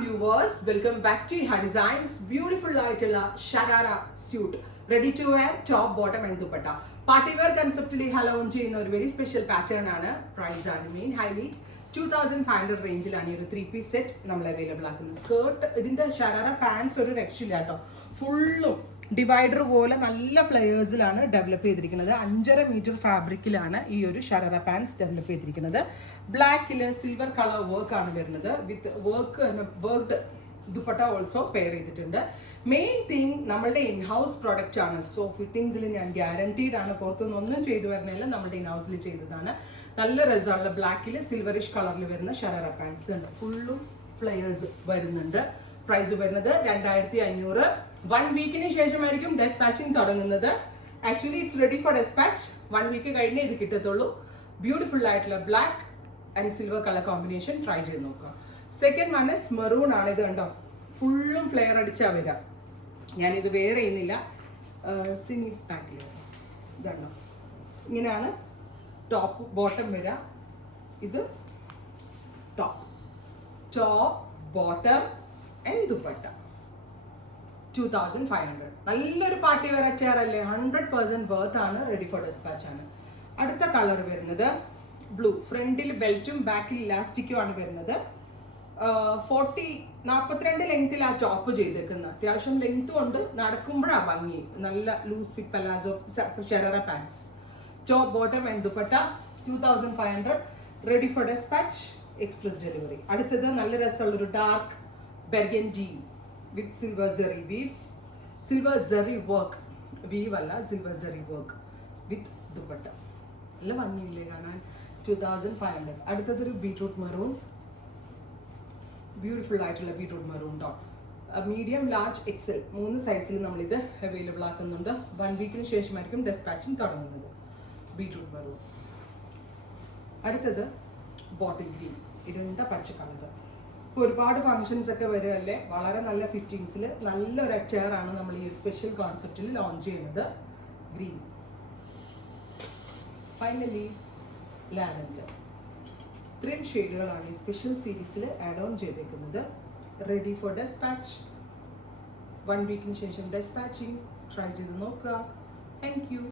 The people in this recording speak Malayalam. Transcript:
viewers, welcome back to Iha Designs. Beautiful ആയിട്ടുള്ള sharara suit ready to wear top bottom and dupatta party wear കൺസെപ്റ്റിൽ ഇഹ ലോഞ്ച് ചെയ്യുന്ന ഒരു വെരി സ്പെഷ്യൽ പാറ്റേൺ ആണ്. പ്രൈസ് ആണ് മെയിൻ ഹൈലൈറ്റ്. 2500 റേഞ്ചിലാണ് ഈ ഒരു 3 പീസ് സെറ്റ് നമ്മൾ അവൈലബിൾ ആക്കുന്നത്. സ്കേർട്ട് ഇതിന്റെ ഷരാറ പാൻസ് ഒരു രക്ഷയില്ല കേട്ടോ. ഫുള്ളും ഡിവൈഡർ പോലെ നല്ല ഫ്ലെയേഴ്സിലാണ് ഡെവലപ്പ് ചെയ്തിരിക്കുന്നത്. 5.5 മീറ്റർ ഫാബ്രിക്കിലാണ് ഈ ഒരു ഷരാറ പാൻസ് ഡെവലപ്പ് ചെയ്തിരിക്കുന്നത്. ബ്ലാക്കിൽ സിൽവർ കളർ വർക്ക് ആണ് വരുന്നത്. വിത്ത് വർക്ക്ഡ് ദുപ്പട്ട ഓൾസോ പെയർ ചെയ്തിട്ടുണ്ട്. മെയിൻ തിങ് നമ്മളുടെ ഇൻഹൗസ് പ്രൊഡക്റ്റ് ആണ്. സോ ഫിറ്റിംഗ്സിൽ ഞാൻ ഗ്യാരണ്ടീഡ് ആണ്. പുറത്തുനിന്ന് ഒന്നും ചെയ്തു വരുന്നില്ല, നമ്മുടെ ഇൻഹൗസിൽ ചെയ്തതാണ്. നല്ല രസമുള്ള ബ്ലാക്കിൽ സിൽവറിഷ് കളറിൽ വരുന്ന ഷരാറ പാൻസ് ഉണ്ട്. ഫുള്ളും ഫ്ലെയേഴ്സ് വരുന്നുണ്ട്. പ്രൈസ് വരുന്നത് 2500. 1 വീക്കിന് ശേഷമായിരിക്കും ഡെസ്പാച്ചിങ് തുടങ്ങുന്നത്. Actually it's ready for dispatch. 1 week കഴിഞ്ഞേ ഇത് കിട്ടത്തുള്ളൂ. ബ്യൂട്ടിഫുൾ ആയിട്ടുള്ള black and silver colour combination try ചെയ്ത് നോക്കുക. സെക്കൻഡ് വൺ ഇസ് മെറൂൺ ആണ്. ഇത് കണ്ടോ, ഫുള്ളും ഫ്ലെയർ അടിച്ചാൽ വരാം. ഞാനിത് വെയർ ചെയ്യുന്നില്ല. സിനി പാക്കിൽ ഇതുണ്ടോ, ഇങ്ങനെയാണ് ടോപ്പ് ബോട്ടം വരിക. ഇത് ടോപ്പ് ബോട്ടം ആൻഡ് ദുപ്പട്ട 2500. നല്ലൊരു പാർട്ടി വെയർ അറ്റയർ അല്ലേ. 100% വർത്ത് ആണ്. റെഡി ഫോർ ഡെസ്പാച്ച് ആണ്. അടുത്ത കളർ വരുന്നത് ബ്ലൂ. ഫ്രണ്ടിൽ ബെൽറ്റും ബാക്കിൽ ഇലാസ്റ്റിക്കും ആണ് വരുന്നത്. 42 ലെങ്ത്തിൽ ആ ടോപ്പ് ചെയ്തേക്കുന്നത്. അത്യാവശ്യം ലെങ്ത്തും ഉണ്ട്, നടക്കുമ്പോഴാണ് ഭംഗി. നല്ല loose fit palazzo sharara pants. Top bottom and dupatta 2500. Ready for despatch, express delivery. അടുത്തത് നല്ല രസമുള്ളൊരു dark burgundy with silver zari beads, silver zari work, weave alla silver zari work with dupatta. alla ഭംഗിയില്ലേ കാണാൻ. 2500. അടുത്തതൊരു ബീട്രൂട്ട് മെറൂൺ. ബ്യൂട്ടിഫുൾ ആയിട്ടുള്ള beetroot maroon top. Medium, large, XL 3 സൈസിൽ നമ്മളിത് അവൈലബിൾ ആക്കുന്നുണ്ട്. 1 വീക്കിന് ശേഷമായിരിക്കും ഡെസ്പാച്ചിങ് തുടങ്ങുന്നത്. Beetroot maroon. അടുത്തത് ബോട്ടിൽ ഗ്രീൻ, ഇരുണ്ട പച്ച കളർ. ഇപ്പോൾ ഒരുപാട് ഫങ്ഷൻസ് ഒക്കെ വരികയല്ലേ. വളരെ നല്ല ഫിറ്റിങ്സിൽ നല്ലൊരു അറ്റയർ ആണ് നമ്മൾ ഈ സ്പെഷ്യൽ കോൺസെപ്റ്റിൽ ലോഞ്ച് ചെയ്യുന്നത്. ഗ്രീൻ. Finally lavender. ഇത്രയും ഷെയ്ഡുകളാണ് ഈ സ്പെഷ്യൽ സീരീസിൽ ആഡ് ഓൺ ചെയ്തേക്കുന്നത്. Ready for dispatch. 1 വീക്കിന് ശേഷം ഡെസ്പാച്ചിങ് ട്രൈ ചെയ്ത് നോക്കുക. Thank U.